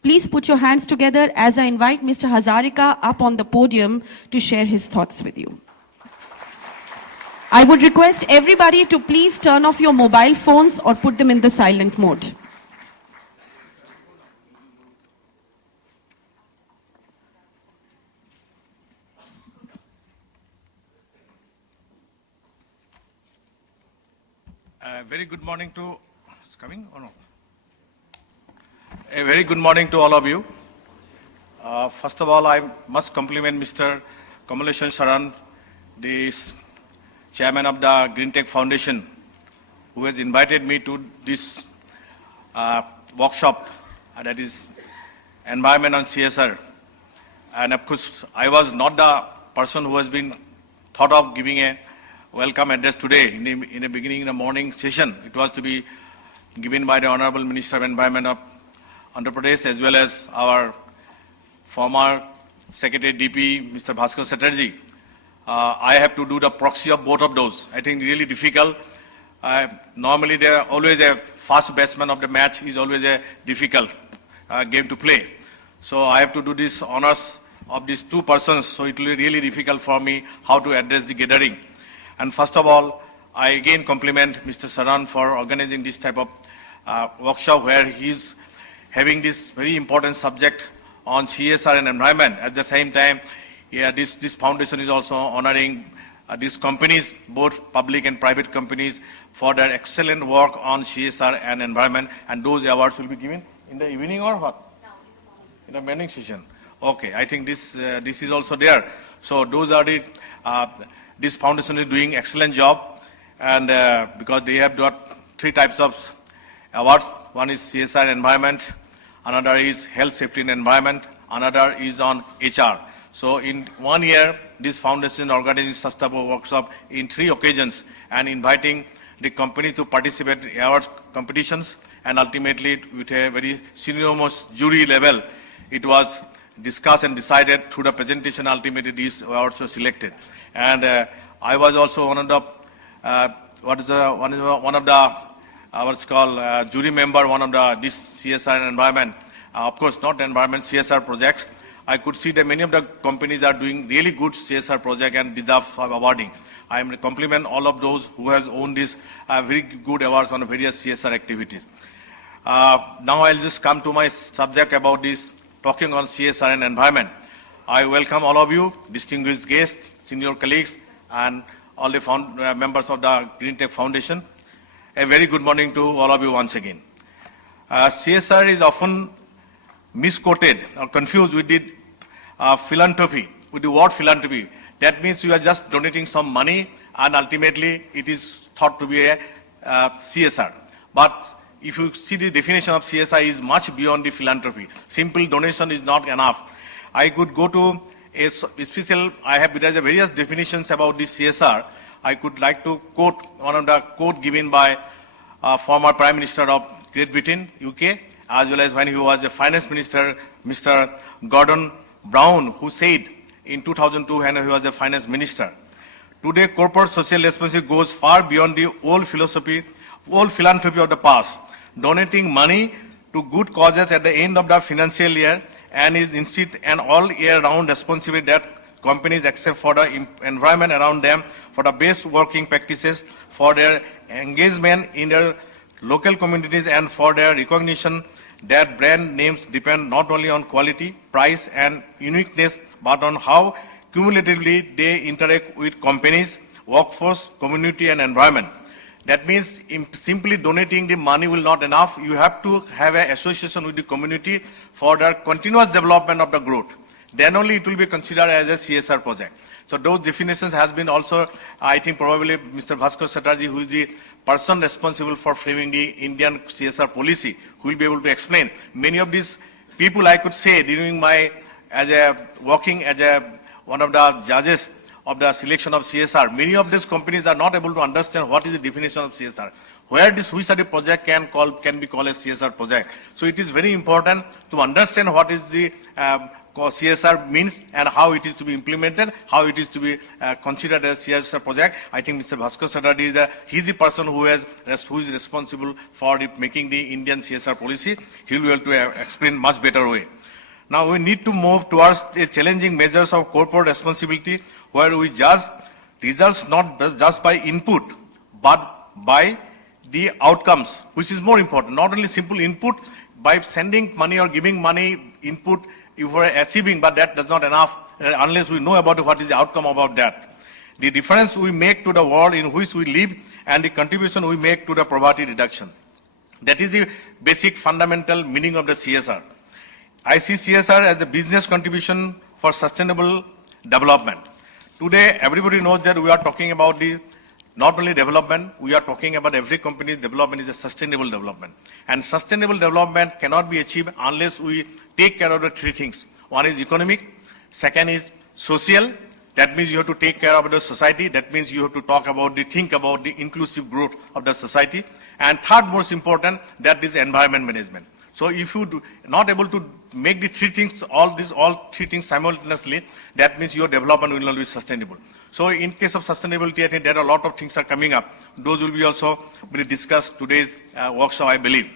Please put your hands together as I invite Mr. Hazarika up on the podium to share his thoughts with you. I would request everybody to please turn off your mobile phones or put them in the silent mode. Very good morning to, it's coming or no? A very good morning to all of you. First of all, I must compliment Mr. Kamaleshan Sharan, the chairman of the Green Tech Foundation, who has invited me to this workshop, that is Environment on CSR. And of course, I was not the person who has been thought of giving a welcome address today in the beginning of the morning session. It was to be given by the Honorable Minister of Environment of Andhra Pradesh, as well as our former Secretary DP, Mr. Bhaskar Chatterjee. I have to do the proxy of both of those. I think really difficult. Normally, there always a fast batsman of the match is always a difficult game to play. So I have to do this honors of these two persons. So it will be really difficult for me how to address the gathering. And first of all, I again compliment Mr. Sharan for organizing this type of workshop where he's having this very important subject on CSR and environment. At the same time, this foundation is also honoring these companies, both public and private companies, for their excellent work on CSR and environment. And those awards will be given in the evening or what? No, in the morning session. Okay, I think this is also there. So those are the, this foundation is doing excellent job, and because they have got three types of awards. One is CSR and environment, another is health, safety and environment, another is on HR. So in 1 year, this foundation organizes such type of workshop in 3 occasions and inviting the company to participate in awards competitions, and ultimately with a very senior-most jury level, it was discussed and decided through the presentation. Ultimately, these awards were selected. And I was also one of the what's called jury member, one of the this CSR and environment. Of course, not environment, CSR projects. I could see that many of the companies are doing really good CSR project and deserve some awarding. I am compliment all of those who has owned these very good awards on various CSR activities. Now I'll just come to my subject about this, talking on CSR and environment. I welcome all of you, distinguished guests, senior colleagues, and all the members of the Green Tech Foundation. A very good morning to all of you once again. CSR is often misquoted or confused with the philanthropy, with the word philanthropy. That means you are just donating some money and ultimately it is thought to be a CSR. But if you see the definition of CSR is much beyond the philanthropy. Simple donation is not enough. I could go to a special, there are various definitions about this CSR. I could like to quote one of the quote given by former Prime Minister of Great Britain, UK, as well as when he was a finance minister, Mr. Gordon Brown, who said in 2002 when he was a finance minister, today corporate social responsibility goes far beyond the old philanthropy of the past, donating money to good causes at the end of the financial year, and is instead an all year round responsibility that companies accept for the environment around them, for the best working practices, for their engagement in their local communities, and for their recognition that brand names depend not only on quality, price and uniqueness, but on how cumulatively they interact with companies, workforce, community and environment. That means simply donating the money will not enough. You have to have an association with the community for the continuous development of the growth. Then only it will be considered as a CSR project. So those definitions has been also, I think probably Mr. Bhaskar Chatterjee, who is the person responsible for framing the Indian CSR policy, who will be able to explain. Many of these people, I could say, during my, working as one of the judges of the selection of CSR, many of these companies are not able to understand what is the definition of CSR. Where this which project can be called a CSR project. So it is very important to understand what is the CSR means and how it is to be implemented, how it is to be considered as CSR project. I think Mr. Bhaskar Sattari he is the person who is responsible for making the Indian CSR policy. He will be able to explain much better way. Now we need to move towards a challenging measures of corporate responsibility, where we judge results not just by input, but by the outcomes, which is more important. Not only simple input, by sending money or giving money input, if we are achieving, but that does not enough unless we know about what is the outcome about that. The difference we make to the world in which we live and the contribution we make to the poverty reduction. That is the basic fundamental meaning of the CSR. I see CSR as the business contribution for sustainable development. Today, everybody knows that we are talking about the not only development, we are talking about every company's development is a sustainable development. And sustainable development cannot be achieved unless we take care of the three things. One is economic, second is social, that means you have to take care of the society, that means you have to think about the inclusive growth of the society. And third most important, that is environment management. So if you not able to make the three things, all three things simultaneously, that means your development will not be sustainable. So in case of sustainability, I think there are a lot of things are coming up. Those will be also be discussed today's workshop, I believe.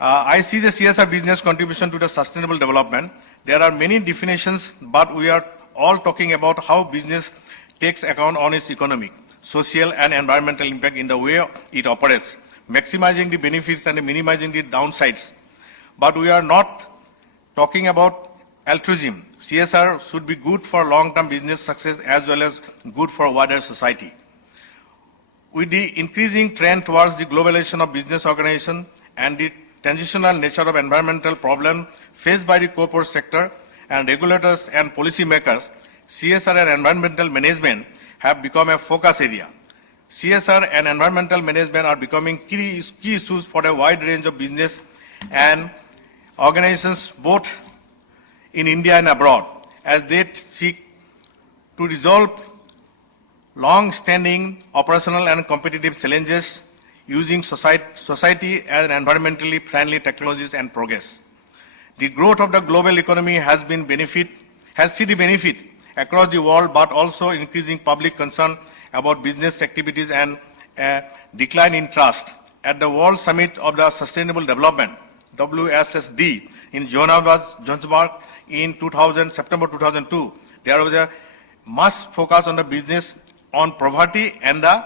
I see the CSR business contribution to the sustainable development. There are many definitions, but we are all talking about how business takes account on its economic, social and environmental impact in the way it operates, maximizing the benefits and minimizing the downsides. But we are not talking about altruism. CSR should be good for long-term business success as well as good for wider society. With the increasing trend towards the globalization of business organization and the transitional nature of environmental problems faced by the corporate sector and regulators and policymakers, CSR and environmental management have become a focus area. CSR and environmental management are becoming key issues for a wide range of business and organizations both in India and abroad, as they seek to resolve long-standing operational and competitive challenges using society and environmentally friendly technologies and progress. The growth of the global economy has seen the benefit across the world, but also increasing public concern about business activities and decline in trust. At the World Summit of the Sustainable Development, WSSD, in Johannesburg in September 2002, there was a much focus on the business, on poverty and the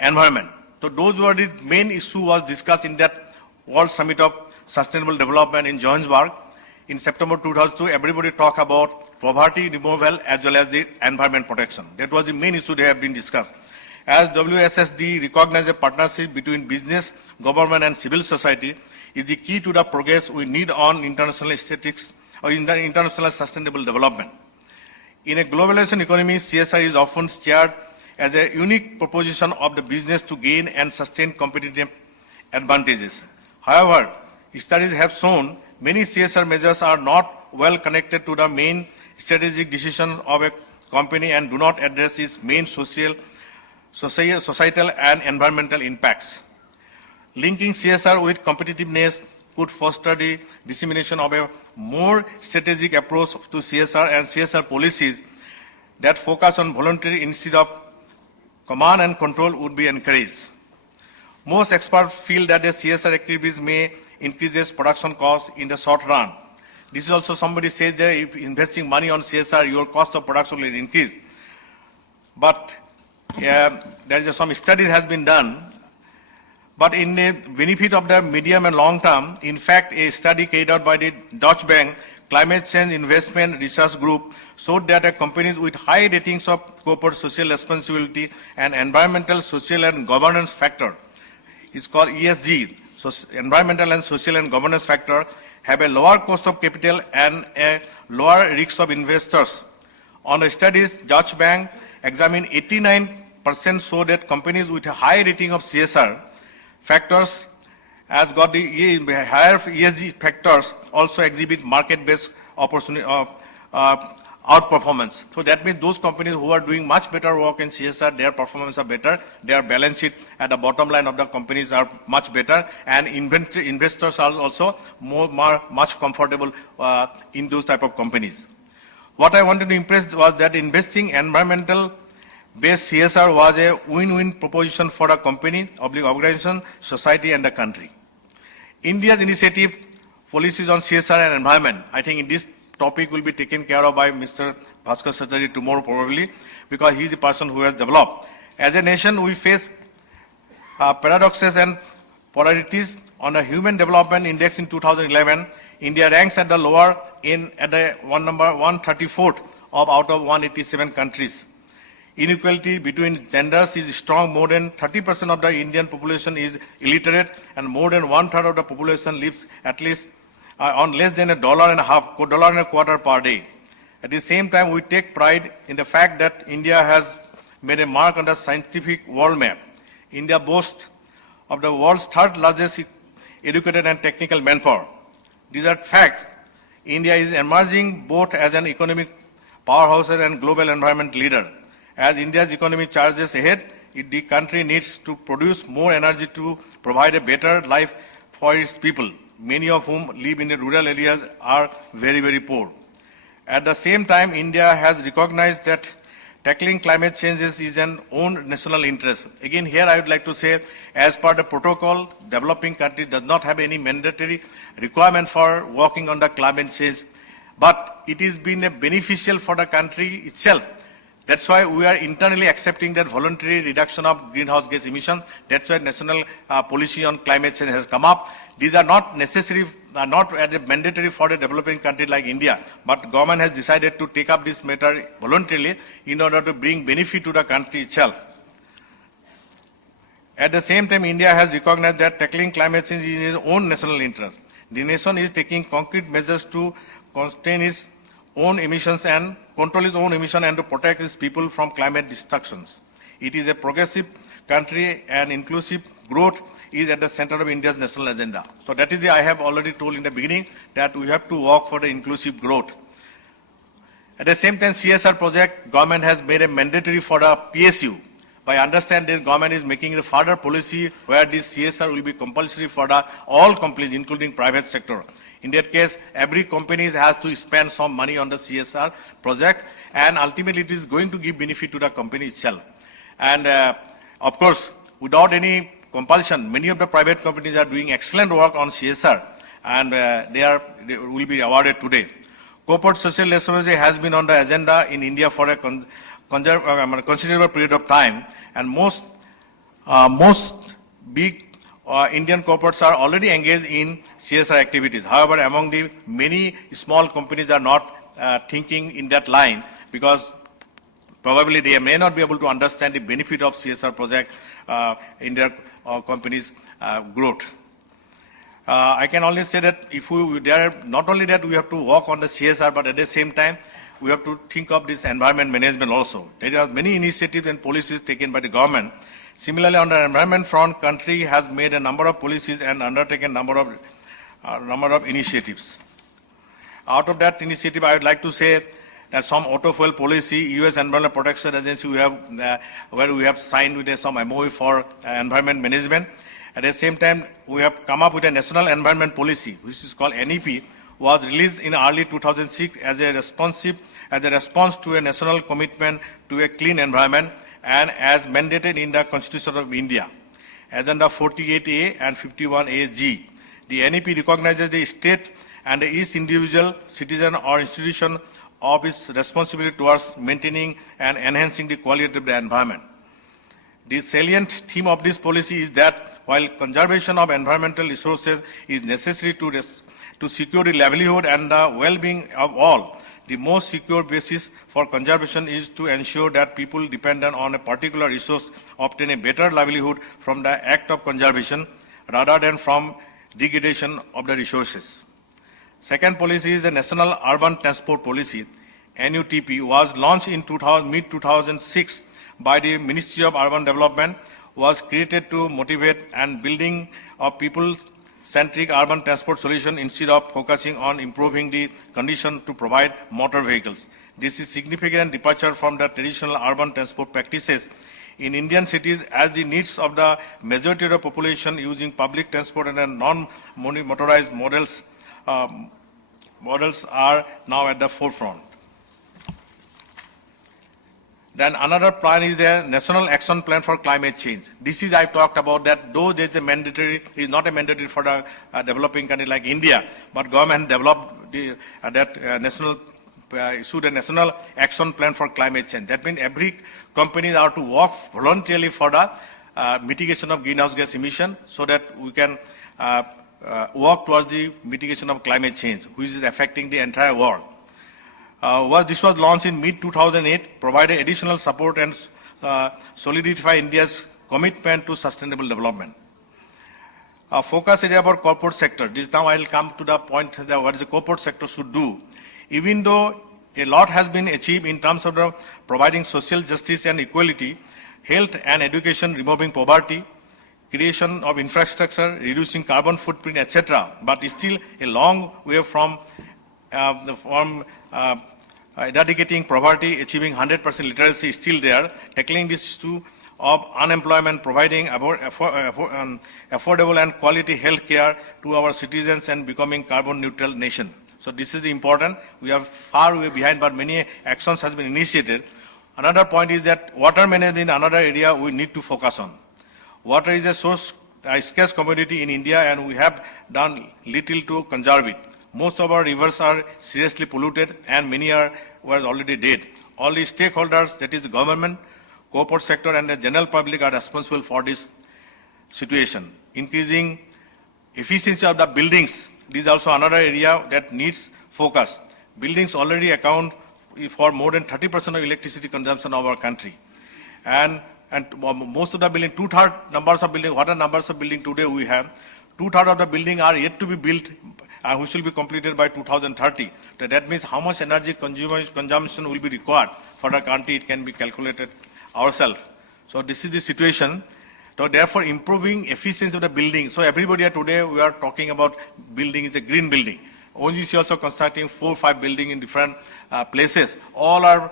environment. So those were the main issue was discussed in that World Summit of Sustainable Development in Johannesburg in September 2002. Everybody talked about poverty removal as well as the environment protection. That was the main issue they have been discussed. As WSSD recognized a partnership between business, government and civil society is the key to the progress we need on international statistics or in the international sustainable development. In a globalization economy, CSR is often shared as a unique proposition of the business to gain and sustain competitive advantages. However, studies have shown many CSR measures are not well connected to the main strategic decision of a company and do not address its main societal and environmental impacts. Linking CSR with competitiveness could foster the dissemination of a more strategic approach to CSR and CSR policies that focus on voluntary instead of command and control would be encouraged. Most experts feel that the CSR activities may increase production costs in the short run. This is also somebody says that if investing money on CSR, your cost of production will increase. But there is some studies has been done. But in the benefit of the medium and long term, in fact, a study carried out by the Deutsche Bank Climate Change Investment Research Group showed that companies with high ratings of corporate social responsibility and environmental, social and governance factor, it's called ESG, so environmental and social and governance factor, have a lower cost of capital and a lower risk of investors. On the studies, Deutsche Bank examined 89% show that companies with a high rating of CSR factors as got the higher ESG factors also exhibit market-based outperformance. So that means those companies who are doing much better work in CSR, their performance are better, their balance sheet at the bottom line of the companies are much better, and investors are also much comfortable in those type of companies. What I wanted to impress was that investing environmental-based CSR was a win-win proposition for a company, organization, society, and the country. India's initiative, policies on CSR and environment, I think in this topic will be taken care of by Mr. Bhaskar Sachari tomorrow probably, because he is the person who has developed. As a nation, we face paradoxes and polarities. On the Human Development Index in 2011, India ranks at the lower in at the number 134th out of 187 countries. Inequality between genders is strong. More than 30% of the Indian population is illiterate, and more than 1/3 of the population lives at least on less than $1.50 per day. At the same time, we take pride in the fact that India has made a mark on the scientific world map. India boasts of the world's third largest educated and technical manpower. These are facts. India is emerging both as an economic powerhouse and global environment leader. As India's economy charges ahead, the country needs to produce more energy to provide a better life for its people, many of whom live in the rural areas are very, very poor. At the same time, India has recognized that tackling climate changes is an own national interest. Again, here I would like to say, as per the protocol, developing country does not have any mandatory requirement for working on the climate change, but it has been beneficial for the country itself. That's why we are internally accepting that voluntary reduction of greenhouse gas emission. That's why national policy on climate change has come up. These are not necessary, not mandatory for a developing country like India, but government has decided to take up this matter voluntarily in order to bring benefit to the country itself. At the same time, India has recognized that tackling climate change is in its own national interest. The nation is taking concrete measures to contain its own emissions and control its own emission and to protect its people from climate destructions. It is a progressive country, and inclusive growth is at the center of India's national agenda. So that is I have already told in the beginning that we have to work for the inclusive growth. At the same time, CSR project, government has made a mandatory for the PSU. By understanding, government is making a further policy where this CSR will be compulsory for all companies, including private sector. In that case, every company has to spend some money on the CSR project, and ultimately it is going to give benefit to the company itself. And of course, without any compulsion, many of the private companies are doing excellent work on CSR, and they will be awarded today. Corporate social responsibility has been on the agenda in India for a considerable period of time, and most big Indian corporates are already engaged in CSR activities. However, among the many small companies are not thinking in that line, because probably they may not be able to understand the benefit of CSR project in their company's growth. I can only say that not only that we have to work on the CSR, but at the same time, we have to think of this environment management also. There are many initiatives and policies taken by the government. Similarly, on the environment front, country has made a number of policies and undertaken number of initiatives. Out of that initiative, I would like to say that some auto fuel policy, U.S. Environmental Protection Agency, where we have signed with some MOU for environment management. At the same time, we have come up with a national environment policy, which is called NEP, was released in early 2006 as a response to a national commitment to a clean environment, and as mandated in the Constitution of India. Agenda 48A and 51AG. The NEP recognizes the state and each individual, citizen or institution of its responsibility towards maintaining and enhancing the quality of the environment. The salient theme of this policy is that while conservation of environmental resources is necessary to secure the livelihood and the well-being of all, the most secure basis for conservation is to ensure that people dependent on a particular resource obtain a better livelihood from the act of conservation rather than from degradation of the resources. Second policy is the National Urban Transport Policy. NUTP was launched in mid-2006 by the Ministry of Urban Development, was created to motivate and building a people-centric urban transport solution instead of focusing on improving the condition to provide motor vehicles. This is significant departure from the traditional urban transport practices in Indian cities, as the needs of the majority of the population using public transport and non-motorized models are now at the forefront. Then another plan is a National Action Plan for Climate Change. This is, I've talked about that, though there's a mandatory, is not a mandatory for the developing country like India, but government developed issued a National Action Plan for Climate Change. That means every company are to work voluntarily for the mitigation of greenhouse gas emission, so that we can work towards the mitigation of climate change, which is affecting the entire world. This was launched in mid-2008, provided additional support and solidify India's commitment to sustainable development. Focus area about corporate sector. This now I'll come to the point that what is the corporate sector should do. Even though a lot has been achieved in terms of providing social justice and equality, health and education, removing poverty, creation of infrastructure, reducing carbon footprint, etc., but still a long way from eradicating poverty, achieving 100% literacy is still there, tackling this issue of unemployment, providing affordable and quality health care to our citizens, and becoming carbon neutral nation. So this is important. We are far way behind, but many actions has been initiated. Another point is that water management is another area we need to focus on. Water is a scarce commodity in India, and we have done little to conserve it. Most of our rivers are seriously polluted, and many were already dead. All the stakeholders, that is the government, corporate sector, and the general public, are responsible for this situation. Increasing efficiency of the buildings, this is also another area that needs focus. Buildings already account for more than 30% of electricity consumption of our country. And most of the building, two-thirds numbers of building, what are numbers of building today we have? Two-thirds of the building are yet to be built, which will be completed by 2030. So that means how much energy consumption will be required for the country, it can be calculated ourselves. So this is the situation. So therefore, improving efficiency of the building. So everybody today, we are talking about building is a green building. ONGC also constructing 4 or 5 buildings in different places. All are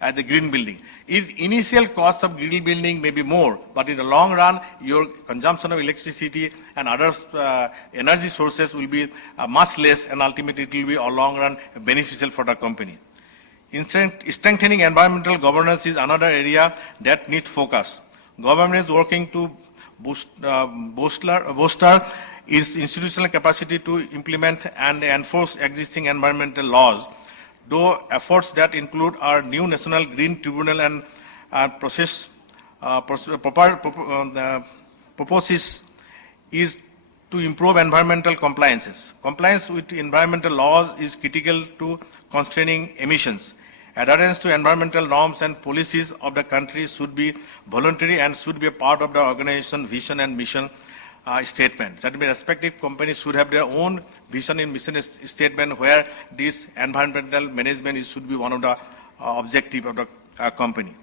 at the green building. Initial cost of green building may be more, but in the long run, your consumption of electricity and other energy sources will be much less, and ultimately it will be a long run beneficial for the company. Strengthening environmental governance is another area that needs focus. Government is working to bolster its institutional capacity to implement and enforce existing environmental laws, though efforts that include our new National Green Tribunal and proposes is to improve environmental compliances. Compliance with environmental laws is critical to constraining emissions. Adherence to environmental norms and policies of the country should be voluntary and should be a part of the organization vision and mission statement. That means respective companies should have their own vision and mission statement, where this environmental management should be one of the objectives of the company.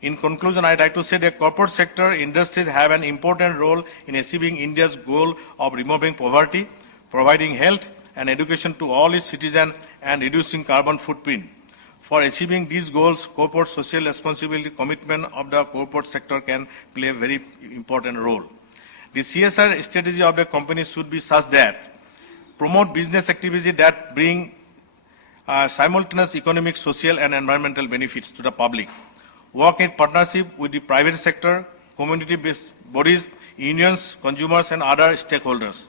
In conclusion, I'd like to say that corporate sector industries have an important role in achieving India's goal of removing poverty, providing health and education to all its citizens, and reducing carbon footprint. For achieving these goals, corporate social responsibility commitment of the corporate sector can play a very important role. The CSR strategy of the company should be such that promote business activities that bring simultaneous economic, social, and environmental benefits to the public. Work in partnership with the private sector, community-based bodies, unions, consumers, and other stakeholders.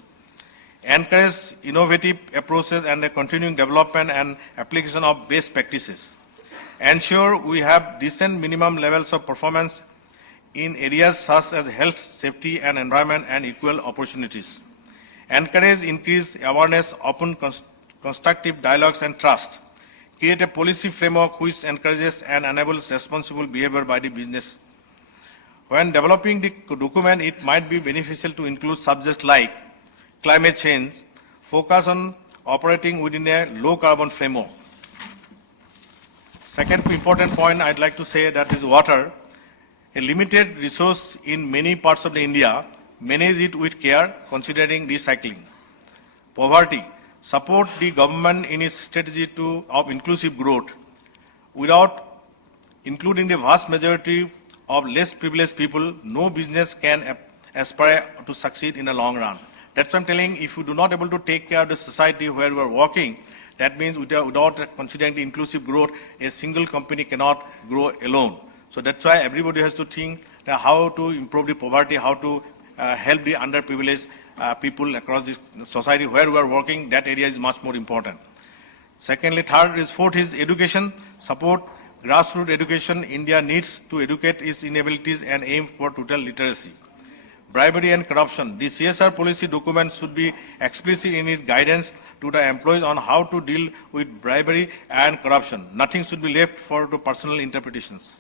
Encourage innovative approaches and the continuing development and application of best practices. Ensure we have decent minimum levels of performance in areas such as health, safety, and environment, and equal opportunities. Encourage increased awareness, open constructive dialogues, and trust. Create a policy framework which encourages and enables responsible behavior by the business. When developing the document, it might be beneficial to include subjects like climate change, focus on operating within a low carbon framework. Second important point I'd like to say, that is water. A limited resource in many parts of India, manage it with care, considering recycling. Poverty. support the government in its strategy of inclusive growth. Without including the vast majority of less privileged people, no business can aspire to succeed in the long run. That's why I'm telling, if you do not able to take care of the society where you are working, that means without considering the inclusive growth, a single company cannot grow alone. So that's why everybody has to think that how to improve the poverty, how to help the underprivileged people across this society where we are working. That area is much more important. Secondly, fourth is education. Support grassroots education. India needs to educate its inabilities and aim for total literacy. Bribery and corruption. The CSR policy document should be explicit in its guidance to the employees on how to deal with bribery and corruption. Nothing should be left to personal interpretations.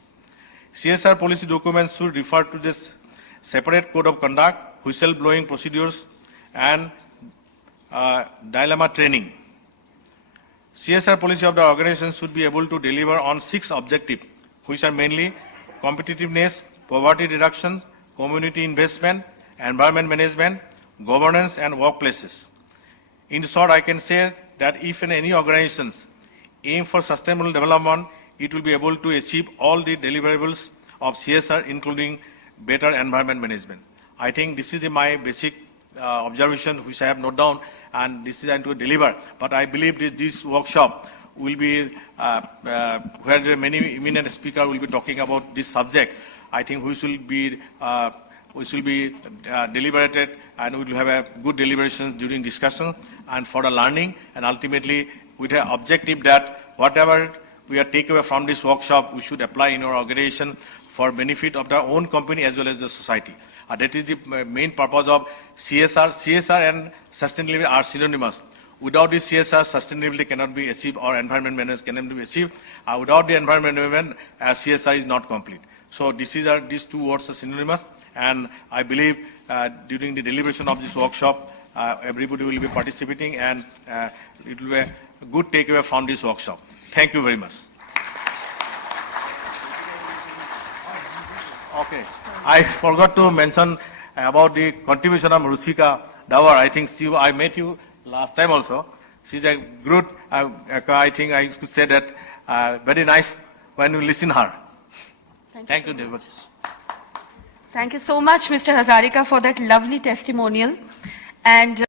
CSR policy documents should refer to this separate code of conduct, whistleblowing procedures, and dilemma training. CSR policy of the organization should be able to deliver on 6 objectives, which are mainly competitiveness, poverty reduction, community investment, environment management, governance, and workplaces. In short, I can say that if any organizations aim for sustainable development, it will be able to achieve all the deliverables of CSR, including better environment management. I think this is my basic observation, which I have noted down, and this is going to deliver. But I believe this workshop will be where many eminent speakers will be talking about this subject. I think we should be deliberated, and we will have a good deliberations during discussion and for the learning, and ultimately with the objective that whatever we are taking away from this workshop, we should apply in our organization for benefit of our own company as well as the society. That is the main purpose of CSR. CSR and sustainability are synonymous. Without this CSR, sustainability cannot be achieved, or environment management cannot be achieved. Without the environment management, CSR is not complete. So these 2 words are synonymous, and I believe during the deliberation of this workshop, everybody will be participating, and it will be a good takeaway from this workshop. Thank you very much. Okay, I forgot to mention about the contribution of Rusika Dawar. I think I met you last time also. She's a good, I think I could say that very nice when you listen her. Thank you, David. Thank you so much, Mr. Hazarika, for that lovely testimonial. And